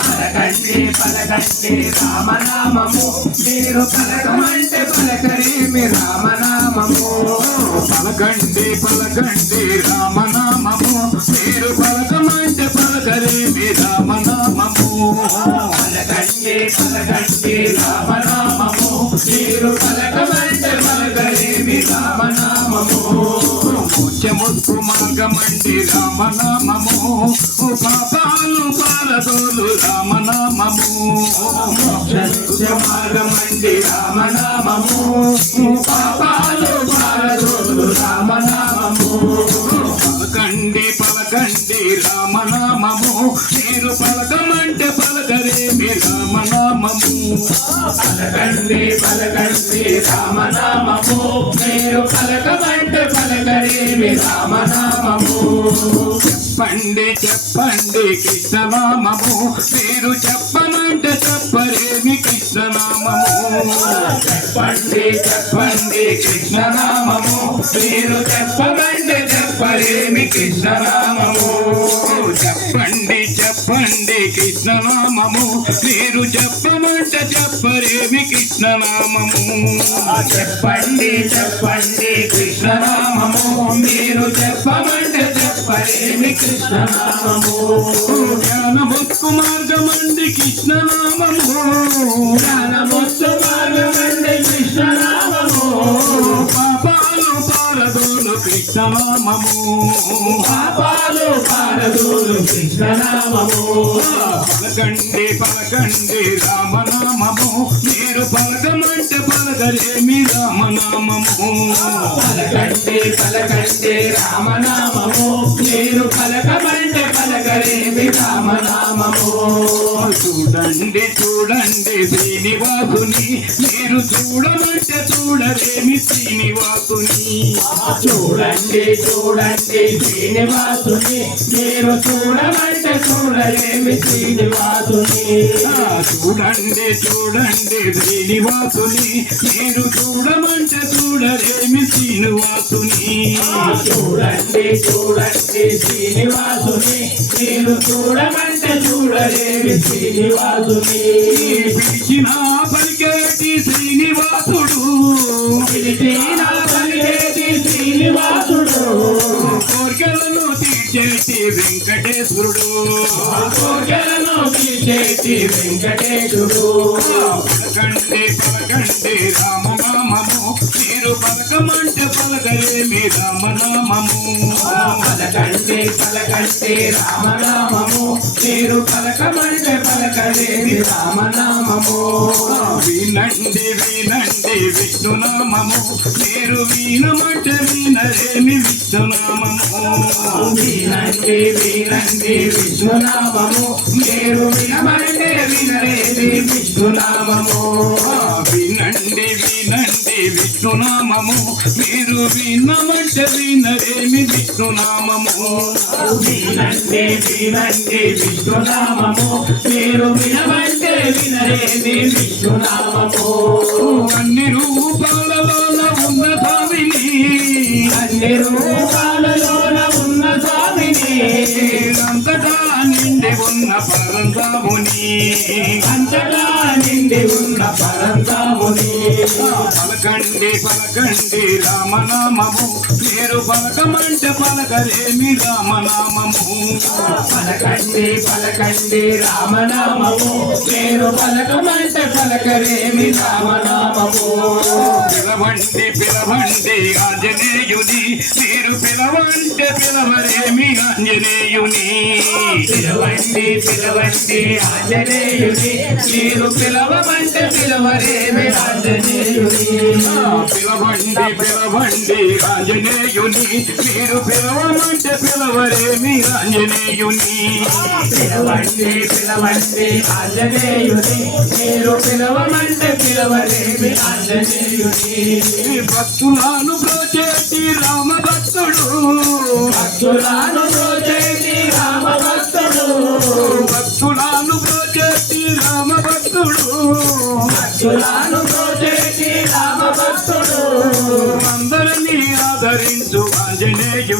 పలకండి పలకండి రామనామము మీరు పలకమంటే పలకరేమి రామనామము పలకండి పలకండి రామనామము మీరు పలకమంటే పలకరేమి రామనామము పలకండి పలకండి రామనామము మీరు పలకమంటే పలకరేమి రామనామము ముత్యముక్కు మార్గమండి రామనామము పాపాలు పారదోలు రామనామము మార్గమండి రామనామము పాపాలు పారదోలు రామనామము పలకండి పలకండి రామనామము మీరు పలకమంటే పలకరేమి రామనామము పలకండి పలకండి రామనామము మీరు పలకమంటే పలకరేమి రామనామము చెప్పండి చెప్పండి కృష్ణనామము మీరు చెప్పమంటే చెప్పరేమి కృష్ణనామము చెప్పండి చెప్పండి కృష్ణనామము మీరు చెప్పమంటే చెప్పరేమి కృష్ణనామము చెప్పండి చెప్పండి కృష్ణనామము మీరు చెప్పమంటే చెప్పరేమి కృష్ణనామము చెప్పండి చెప్పండి కృష్ణనామము మీరు చెప్పమంటే చెప్పరేమి కృష్ణనామము జ్ఞానముక్కు మార్గమండి కృష్ణనామము జ్ఞానముక్కు మార్గమండి కృష్ణనామము పాపాలు పారదోలు కృష్ణనామము పాపాలు పారదోలు కృష్ణనామము పలకండి పలకండి రామనామము మీరు పలకమంటే పలకరేమి రామనామము పలకండి పలకండి రామనామము మీరు పలకమంటే పలకరేమి రామనామము చూడండి చూడండి శ్రీనివాసుని మీరు చూడమంటే చూడరేమి శ్రీనివాసుని చూడండి చూడండి శ్రీనివాసుని మీరు చూడమంటే చూడలేమి శ్రీనివాసుని చూడండి చూడండి శ్రీనివాసుని మీరు చూడమంటే చూడరేమి శ్రీనివాసుని చూడండి చూడండి శ్రీనివాసుని మీరు చూడమంటే చూడలేమి శ్రీనివాసుని పిలిచిన పలికేటి శ్రీనివాసుడు పిలిచిన పలికేటి శ్రీనివాసుడు కోరికలను తీర్చేటి వెంకటేశ్వరుడు కోరికలను తీర్చేటి వెంకటేశుడు పలకండి పలకండి రామనామము మీరు పలకమంటే పలకరేమి రామనామము పలకండి పలకండి రామనామము మీరు పలకమంటే పలకలేమి రామనామము వినండి వినండి విష్ణునామము మీరు వినమంటే వినరేమి విష్ణునామము వినండి వినండి విష్ణునామము మీరు వినమంటే వినరేమి విష్ణునామము వినండి వినండి విష్ణునామము మీరు వినమంటే వినరేమి విష్ణునామము వినండి వినండి విష్ణునామము మీరు వినమంటే వినరేమి విష్ణునామము అన్ని రూపాలలోన ఉన్న స్వామిని అన్ని రూపాలలోన ఉన్న స్వామిని అంతటా నిండి ఉన్న పరంధాముని అంతటా నిండి ఉన్న పరంధాముని పలకండి పలకండి రామనామము మీరు పలకమంటే పలకరేమి రామనామము పలకండి పలకండి రామనామము మీరు పలకమంటే పలకరేమి రామనామము పిలవండి పిలవండి ఆంజనేయుని మీరు పిలవంటే పిలవరేమి ఆంజనేయుని పిలవండి పిలవండి ఆంజనేయుని మీరు పిలవమంటే పిలవరేమి ఆంజనేయుని పిలవండి పిలవండి ఆంజనేయుని మీరు పిలవమంటే పిలవరేమి ఆంజనేయుని పిలవండి పిలవండి ఆంజనేయుని మీరు పిలవమంటే పిలవరేమి ఆంజనేయుని భక్తులను బ్రోచేటి రామ భక్తుడు భక్తులను బ్రోచేటి రామ భక్తుడు భక్తులను బ్రోచేటి రామ భక్తుడు భక్తులను బ్రోచేటి రామ భక్తుడు అందరినీ ఆదరించు ఆంజనేయుడు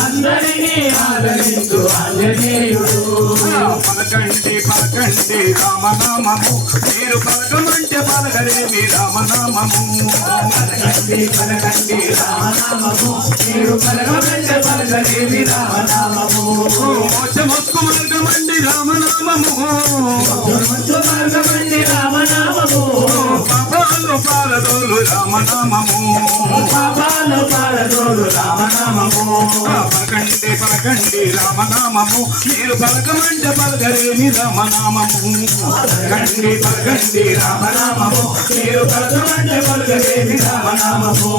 అందరినీ ఆదరించు ఆంజనేయుడు పలకండి పలకండి రామనామము మీరు పలకమంటే పలకరేమి రామనామము పలకండి పలకండి రామనామము మీరు పలకమంటే పలకలేమి రామనామము మోక్షమొక్కు మార్గమండి రామనామము మంచు మార్గమండి రామనామము పాపాలు పారదోలు రామనామము పాపాలు పారదోడు రామనామము పలకండి పలకండి రామనామము మీరు పలకమంటే పలకరేమి రామనామము పలకండి పలకండి రామనామము మీరు పలకమంటే పలకలేమి రామనామము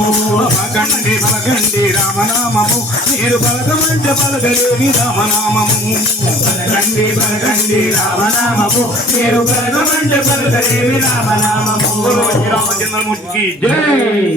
పలకండి పలకండి రామనామము మీరు పలకమంటే పలకరేమి రామనామము పలకండి పలకండి రామనామము మీరు పలకమంటే పలకలేమి రామనామము రామచంద్రమూర్తికి జై